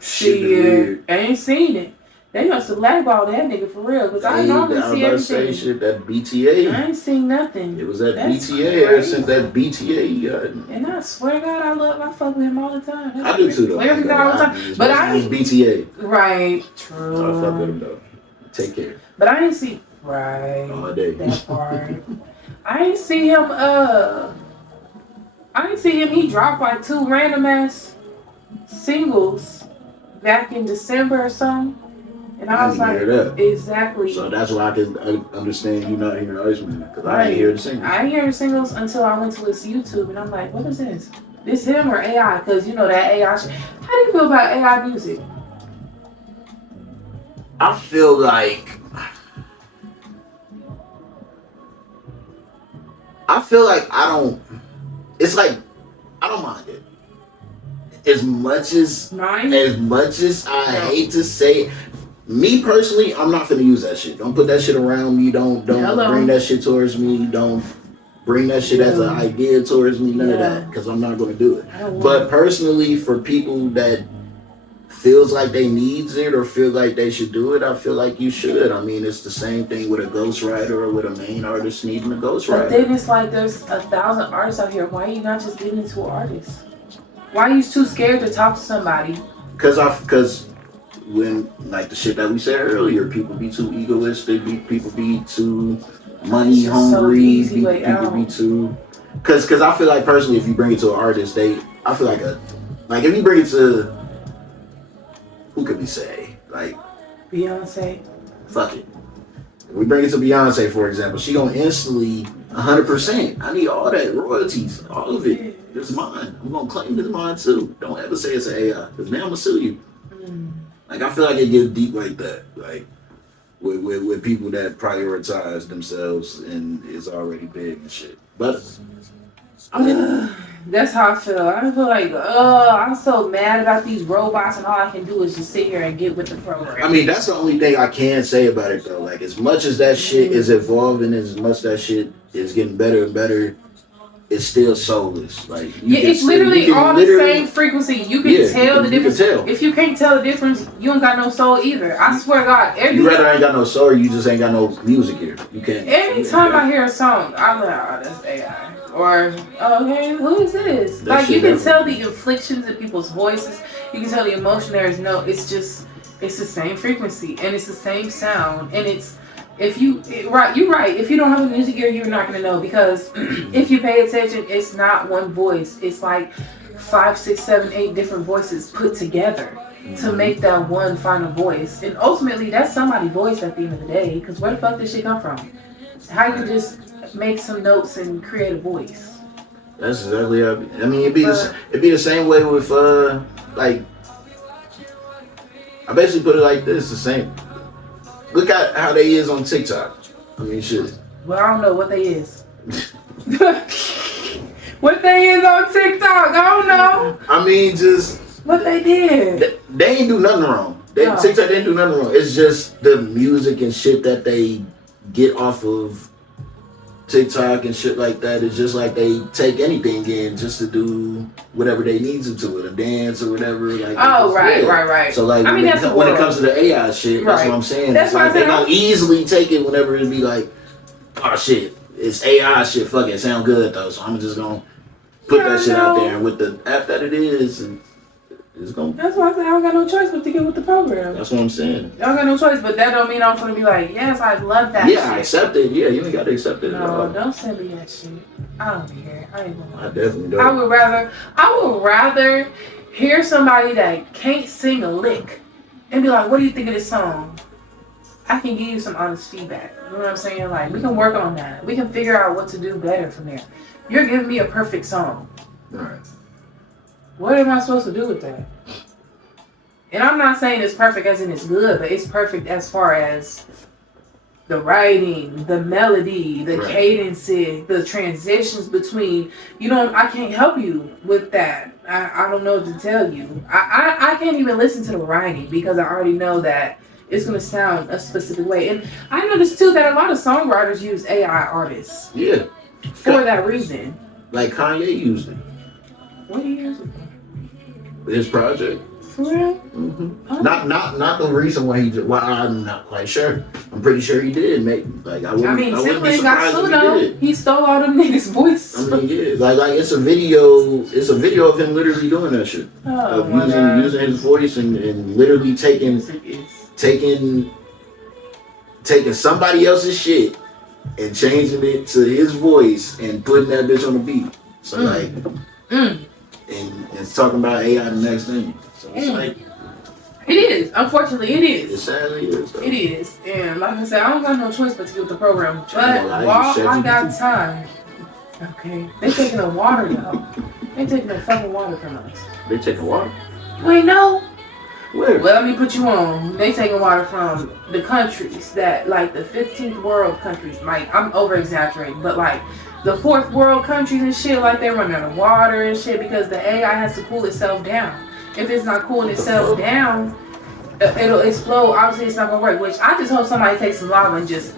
Shit. I ain't seen it. They must have blackballed that nigga for real, because I normally see everything. Shit, that BTA. I ain't seen nothing. It was that BTA ever since that BTA he got. And I swear to God, I fuck with him all the time. I do too though. All the time. But I ain't BTA. Right, true. I fuck with him though. Take care. But I ain't see all day. That part. I ain't see him he dropped like 2 random ass singles back in December or something. And I was like, exactly. So that's why I can understand you not hearing Iceman, because I didn't hear the singles. I didn't hear the singles until I went to his YouTube, and I'm like, what is this? This him or AI? Because you know that AI shit. How do you feel about AI music? I feel like I don't. It's like I don't mind it. As much as I hate to say it, me personally, I'm not gonna use that shit. Don't put that shit around me. Don't bring that shit towards me. Don't bring that shit as an idea towards me. None of that, because I'm not gonna do it. But personally, for people that feels like they needs it or feel like they should do it, I feel like you should. I mean, it's the same thing with a ghostwriter or with a main artist needing a ghostwriter. But then it's like there's 1,000 artists out here. Why are you not just getting into an artist? Why are you too scared to talk to somebody? Because when, like the shit that we said earlier, people be too egoistic, people be too money hungry, people be too. Because I feel like personally, if you bring it to an artist, I feel like if you bring it to, who could we say? Like Beyonce. Fuck it. If we bring it to Beyonce, for example, she gonna instantly 100%. I need all that royalties, all of it. It's mine. I'm gonna claim it's mine too. Don't ever say it's an AI, because now I'm gonna sue you. Like, I feel like it gets deep like that. Like with people that prioritize themselves and is already big and shit. But I mean, that's how I feel. I feel like, I'm so mad about these robots, and all I can do is just sit here and get with the program. I mean, that's the only thing I can say about it though. Like, as much as that shit is evolving, as much as that shit is getting better and better, it's still soulless. Like, it's literally all the same frequency. You can tell the difference. If you can't tell the difference, you don't got no soul either. I swear to God. You rather ain't got no soul, or you just ain't got no music here. You can't. Anytime I hear a song, I'm like, oh, that's AI. Or, okay, who is this? Like, you can tell the inflections in people's voices. You can tell the emotion there is it's the same frequency, and it's the same sound, and it's, you're right. If you don't have a music ear, you're not gonna know, because if you pay attention, it's not one voice. It's like 5, 6, 7, 8 different voices put together to make that one final voice. And ultimately, that's somebody's voice at the end of the day. Because where the fuck did shit come from? How you just make some notes and create a voice? That's exactly how. I mean, it'd be the same way with like. I basically put it like this: the same. Look at how they is on TikTok. I mean, shit. Well, I don't know what they is. What they is on TikTok? I don't know. I mean, just what they did. They ain't do nothing wrong. TikTok didn't do nothing wrong. It's just the music and shit that they get off of TikTok and shit like that. It's just like they take anything in just to do whatever they need to it, a dance or whatever. Like, right. So like, when it comes to the AI shit, that's what I'm saying. That's why they gonna easily take it whenever it be like, oh shit, it's AI shit. Fuck it, sound good though. So I'm just gonna put that shit out there, and with the app that it is, and it's gonna. That's why I said I don't got no choice but to get with the program. That's what I'm saying. I don't got no choice, but that don't mean I'm gonna be like, yes, I love that. Yeah, shit. I accept it. Yeah, you ain't gotta accept it. No, don't send me that shit. I don't care. I ain't gonna lie. I definitely don't. I would rather hear somebody that can't sing a lick and be like, what do you think of this song? I can give you some honest feedback. You know what I'm saying? Like, we can work on that. We can figure out what to do better from there. You're giving me a perfect song. Right. What am I supposed to do with that? And I'm not saying it's perfect as in it's good, but it's perfect as far as the writing, the melody, the cadences, the transitions between, I can't help you with that. I don't know what to tell you. I can't even listen to the writing because I already know that it's going to sound a specific way. And I noticed too that a lot of songwriters use AI artists. Yeah. For that reason. Like Katae used it. What do you use it for? His project. For real? Mm-hmm. Oh. Not the reason why he did. Well, I'm not quite sure. I'm pretty sure he did. Timbaland got sued though. He stole all them niggas' voices. I mean, yeah. Like it's a video. It's a video of him literally doing that shit. Using his voice and literally taking somebody else's shit and changing it to his voice and putting that bitch on the beat. So and it's talking about AI the next thing. So it's like, it is. Unfortunately, it is. It sadly is. Though. It is. And like I said, I don't got no choice but to get with the program. But while I got time, okay, they taking the water though. They taking the fucking water from us. They taking water? You ain't know? Where? Well, let me put you on. They taking water from the countries that, like, the 15th world countries. Like, I'm over exaggerating, but like the 4th world countries and shit, like, they're running out of water and shit because the AI has to cool itself down. If it's not cooling itself down, it'll explode. Obviously, it's not gonna work. Which I just hope somebody takes some lava and just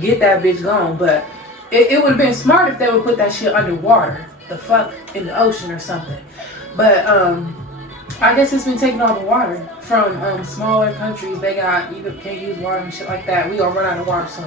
get that bitch gone. But it would have been smart if they would put that shit underwater, the fuck, in the ocean or something. But I guess it's been taking all the water from smaller countries. They can't use water and shit like that. We gonna run out of water soon.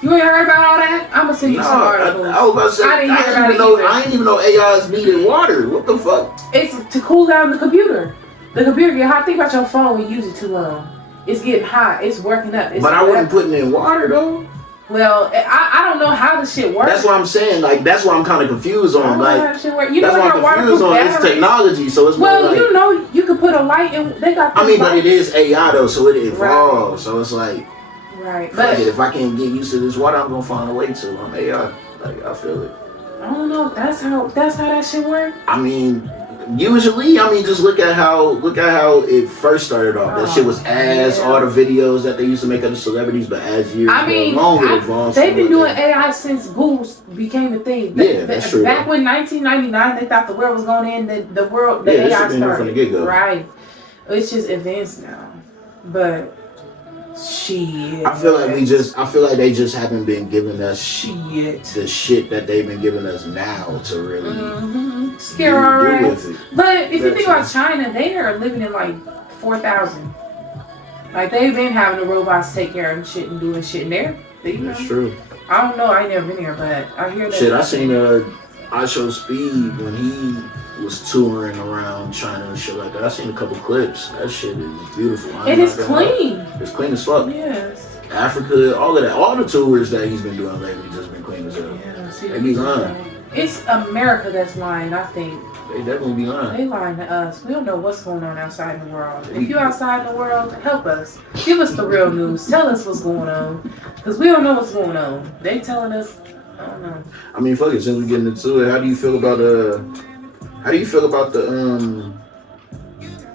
You ain't heard about all that? I'm gonna send you some articles. I was about to say, I didn't even know AIs needed water. What the fuck? It's to cool down the computer. The computer get hot. Think about your phone when you use it too long. It's getting hot. It's working up. But I wasn't putting in water though. Well, I don't know how the shit works. That's what I'm saying. Like, that's what I'm kind of confused on. Like, that's what I'm confused on. It's technology, so it's well, like, you know, you could put a light in. They got. I mean, but it is AI though, so it evolves. Right. So it's like, right. But if I can't get used to this water, I'm gonna find a way to. I'm AI. Like, I feel it. I don't know. That's how that shit works. I mean, usually, just look at how it first started off. That shit was all the videos that they used to make of the celebrities, but as years go along, it evolved. They've been doing AI since Google became a thing. Yeah, that's true. Back when 1999, they thought the world was going in. The AI started from the get-go. Right. It's just advanced now, but. Shit. I feel like they just haven't been giving us the shit that they've been giving us now to really scare our ass. But if you think about China, they are living in like 4,000. Like, they've been having the robots take care of shit and doing shit in there. That's true. I don't know. I ain't never been there, but I hear that. Shit, I seen I Show Speed when he was touring around China and shit like that. I seen a couple clips. That shit is beautiful. And it's clean. It's clean as fuck. Yes. Africa, all of that, all the tours that he's been doing lately just been clean as hell. Yeah, see, they be lying. It's America that's lying, I think. They definitely be lying. They lying to us. We don't know what's going on outside in the world. If you outside in the world, help us. Give us the real news. Tell us what's going on. Because we don't know what's going on. They telling us, I don't know. I mean, fuck it, since we're getting into it, how do you feel about the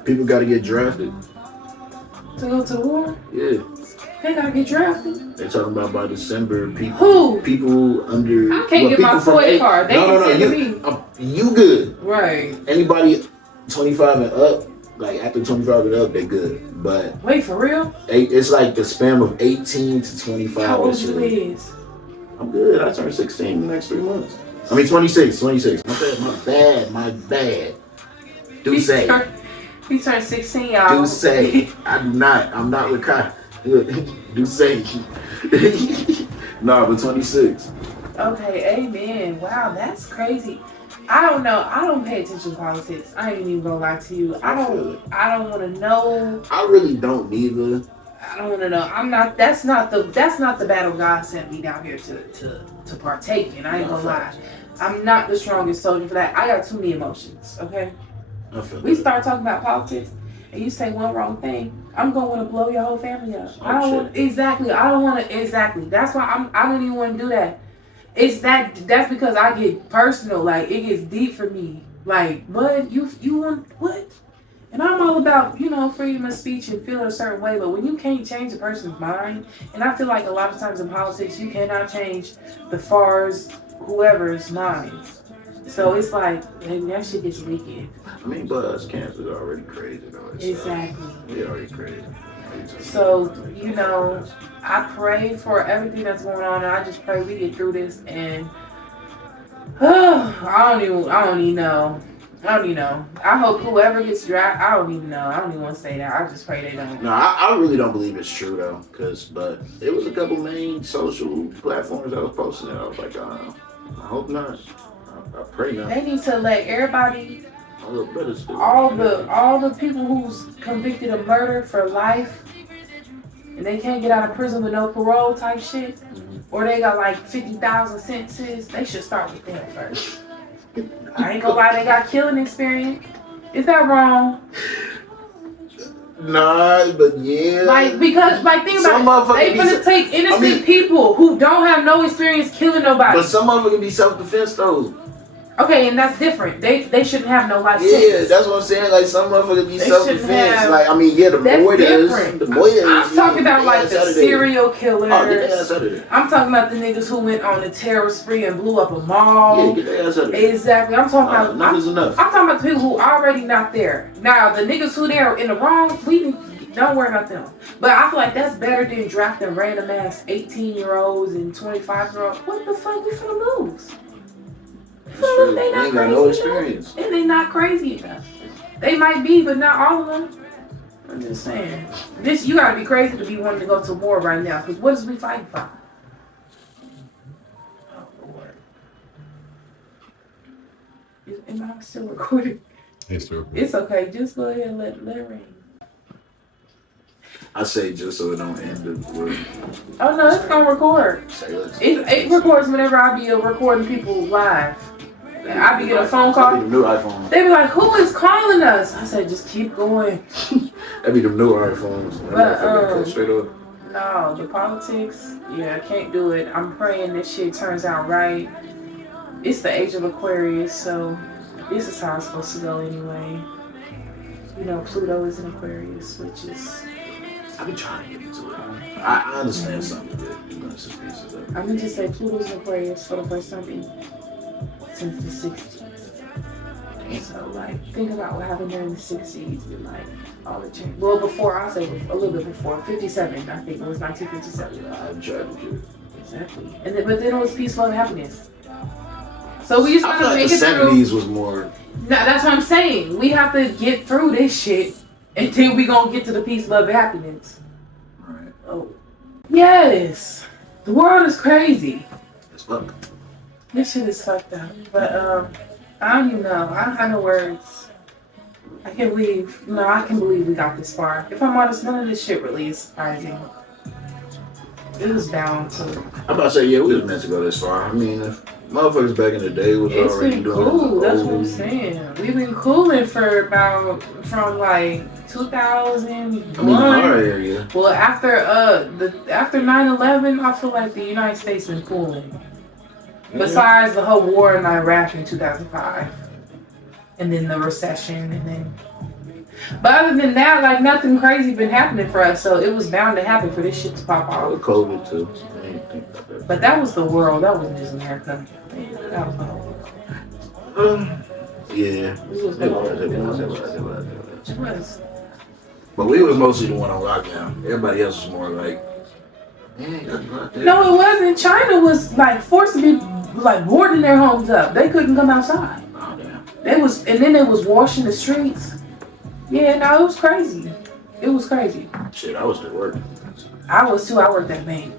people gotta get drafted? To go to war? Yeah. They gotta get drafted. They're talking about by December, people under. I can't get my FOIA card. They no. You good? Right. Anybody 25 and up, like after 25 and up, they good. But wait, for real? It's like the span of 18 to 25. How old you is? I'm good. I turn 16 in the next 3 months. I mean 26. My bad. Do say. He turned 16, y'all. Do say. I'm not with Katae. Do say. Nah, but 26. Okay, amen. Wow, that's crazy. I don't know. I don't pay attention to politics. I ain't even gonna lie to you. I don't want to know. I really don't either. I don't want to know. That's not the battle God sent me down here to partake in. I ain't gonna lie. I'm not the strongest soldier for that. I got too many emotions. Okay. We start talking about politics, and you say one wrong thing, I'm gonna want to blow your whole family up. I don't want exactly. That's why I don't even want to do that. That's because I get personal. Like, it gets deep for me. Like, what you want what? And I'm all about, freedom of speech and feeling a certain way. But when you can't change a person's mind, and I feel like a lot of times in politics, you cannot change the FAR's whoever's minds. So it's like, that shit gets wicked. I mean, but us cancers are already crazy though. Exactly. We're already crazy. So, I pray for everything that's going on, and I just pray we get through this. And I don't even know. I hope whoever gets drafted, I don't even know. I don't even want to say that. I just pray they don't. No, I really don't believe it's true though, but it was a couple main social platforms that was posting it. I was like, I hope not. I pray not. They need to let everybody, all the people who's convicted of murder for life, and they can't get out of prison with no parole type shit, or they got like 50,000 sentences. They should start with them first. I ain't gonna lie, they got killing experience. Is that wrong? Nah, but yeah. Think about it. They gonna take innocent people who don't have no experience killing nobody. But some of it can be self-defense though. Okay, and that's different. They shouldn't have no life Yeah, sentence. that's what I'm saying. Like some motherfuckers be They self-defense. shouldn't Like I mean, yeah, the That's moiters. different. The moiters. I'm talking about like the serial killers. Oh, get their ass out of there. I'm talking about the niggas who went on a terror spree and blew up a mall. Yeah, get their ass out of there. Exactly. I'm talking about enough is enough. I'm talking about the people who already not there. Now the niggas who there in the wrong, we don't worry about them. But I feel like that's better than drafting random ass 18-year-olds and 25-year-olds. What the fuck we finna lose? They ain't got no experience. And they not crazy enough. They might be, but not all of them. I'm just saying. You gotta be crazy to be wanting to go to war right now. Because what is we fighting for? Am I still recording? It's okay. Just go ahead and let it ring. I say just so it don't end with. Oh no, it's gonna record. It records whenever I be recording people live. And I be getting a phone call. New iPhone. They be like, "Who is calling us?" I said, "Just keep going." That be them new iPhones. But straight up. no, the politics, yeah, I can't do it. I'm praying this shit turns out right. It's the age of Aquarius, so this is how it's supposed to go anyway. You know, Pluto is an Aquarius, which is. I've been trying to get into it. I understand some of it. I'm gonna just say Pluto's an Aquarius for the first time since the 60s. So, like, think about what happened during the 60s and, like, all the change. Well, before, I'll say a little bit before. 57, I think it was 1957. I'm trying to do Exactly. But then it was peace, love, and happiness. So we just I gotta feel like make the it 70s through. was more. No, that's what I'm saying. We have to get through this shit until we gonna get to the peace, love, and happiness. Right. Oh. Yes. The world is crazy. It's fuck. This shit is fucked up. But, I don't even know. I don't have no words. I can't believe we got this far. If I'm honest, none of this shit really is surprising. It was bound to. I'm about to say, yeah, we was meant to go this far. I mean, if motherfuckers back in the day was It's already been doing cool. That's what I'm saying. We've been cooling for from like 2001. I mean, our area. Well, after 9/11, I feel like the United States been cooling. Besides the whole war in Iraq in 2005, and then the recession, and then. But other than that, like nothing crazy been happening for us, so it was bound to happen for this shit to pop off. COVID too. I didn't think about that. But that was the world. That wasn't just America. That was the whole world. Yeah. It was. But we was mostly the one on lockdown. Everybody else was more like. No, it wasn't. China was like forcing people, like boarding their homes up. They couldn't come outside. Oh, damn. And then they was washing the streets. Yeah, no, it was crazy. It was crazy. Shit, I was at work. I was too. I worked at bank,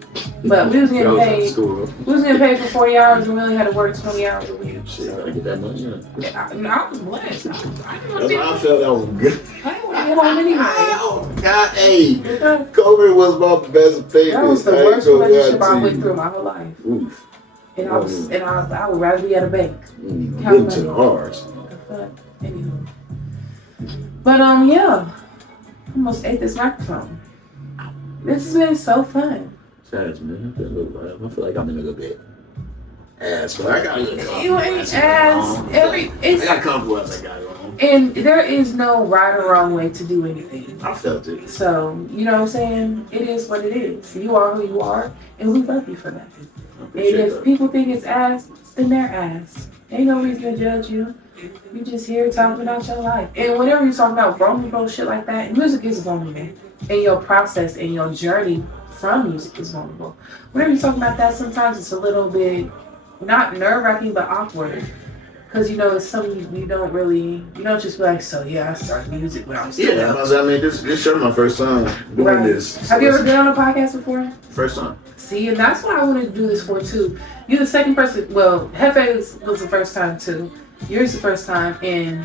but we was getting paid. We was getting paid for 40 hours, and we only had to work 20 hours a week. Shit, I gotta get that money. I was blessed. I didn't want That's how I felt. That was good. I didn't want to get home anyway. Oh God, hey, COVID was my best favorite. That was the worst relationship I went through my whole life. Oof. And I would rather be at a bank. Get to ours. Anywho. But yeah, almost ate this microphone. This has been so fun. Sad, man. I feel like I'm in a little bit ass, but I got a little. You ain't ass. I got a couple ones I got on. And there is no right or wrong way to do anything. I felt it. So you know what I'm saying? It is what it is. You are who you are, and we love you for that. And if people think it's ass, then they're ass. Ain't no reason to judge you. You just here talking about your life. And whenever you talk about vulnerable shit like that, music is vulnerable. And your process and your journey from music is vulnerable. Whenever you talk about that, sometimes it's a little bit, not nerve-wracking, but awkward. Because, it's something you don't just be like, so yeah, I started music when I was still up. I mean, this show my first time doing this. So have you ever been on a podcast before? First time. See, and that's what I wanted to do this for, too. You're the second person, well, Hefe was the first time, too. Yours the first time, and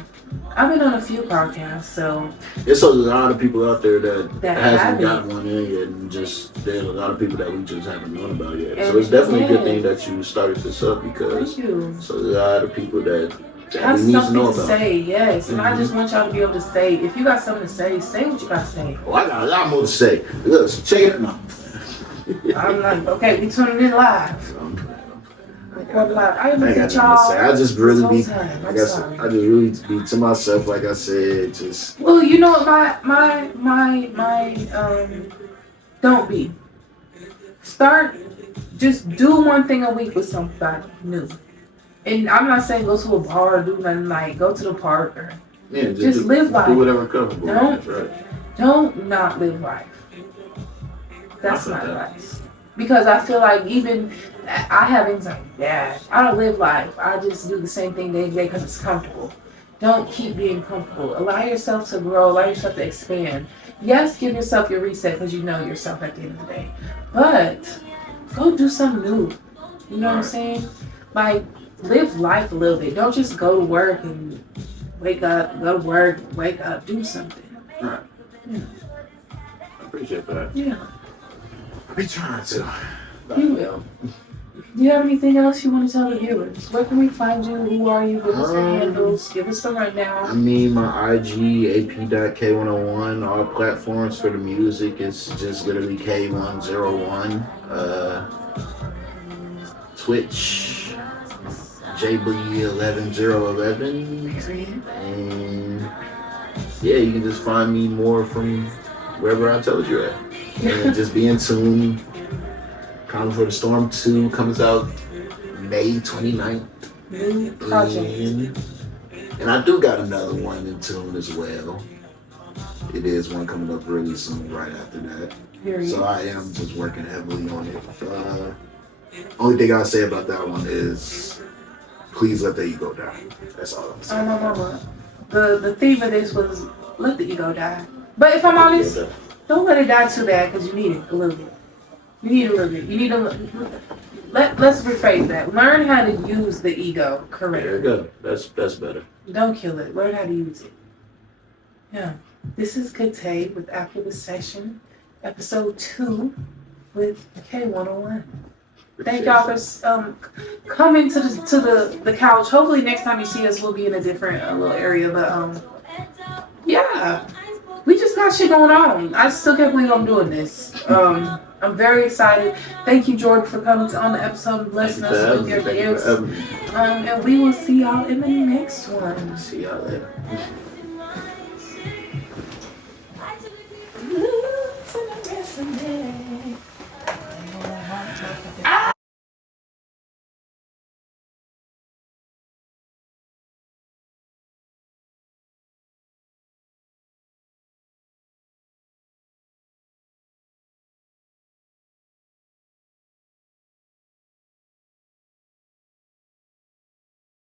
I've been on a few podcasts, so there's a lot of people out there that hasn't got haven't. one in yet, and there's a lot of people that we just haven't known about yet. So it's definitely a good thing that you started this up because there's a lot of people that have we need to know something about. to say, yes. And I just want y'all to be able to say, if you got something to say what you got to say. Oh, I got a lot more to say. Look, so check it out. I'm like, okay, we tuning in live. What life? I ain't look got at nothing to say. y'all. I just really be, this whole time. like I said, I just really be to myself, like I said, just. Well, you know what don't be. Start, just do one thing a week with somebody new. And I'm not saying go to a bar or do nothing, like go to the park or just live life. Do whatever comfortable. Don't not live life. That's my advice. Because I feel like even I have anxiety. Yeah, I don't live life. I just do the same thing day to day because it's comfortable. Don't keep being comfortable. Allow yourself to grow. Allow yourself to expand. Yes, give yourself your reset because you know yourself at the end of the day. But go do something new. You know what I'm saying? Like, live life a little bit. Don't just go to work and wake up, go to work, wake up, do something. Right. Yeah. I appreciate that. Yeah. I'll be trying to. You will. Do you have anything else you want to tell the viewers? Where can we find you? Who are you? Give us your handles. Give us the rundown. I mean, my IG, ap.k101. All platforms for the music is just literally K101. Twitch, JBoogie11011. And yeah, you can just find me more from wherever I told you at. And just be in tune. Calm Before the Storm 2 comes out May 29th. New project. And I do got another one in tune as well. It is one coming up really soon right after that. So I am just working heavily on it. Only thing I'll say about that one is please let the ego die. That's all I'm saying. No. The theme of this was let the ego die. But if I'm honest, don't let it die too bad because you need it a little bit. You need a little bit. You need let's rephrase that. Learn how to use the ego correctly. There you go. That's better. Don't kill it. Learn how to use it. Yeah. This is Katae with After the Session, episode 2 with K101. Thank y'all for coming to the couch. Hopefully next time you see us, we'll be in a different little area. But yeah, we just got shit going on. I still can't believe I'm doing this. I'm very excited. Thank you, Jordan, for coming on the episode and blessing us with your gifts. And we will see y'all in the next one. See y'all later. Losing the rest of me.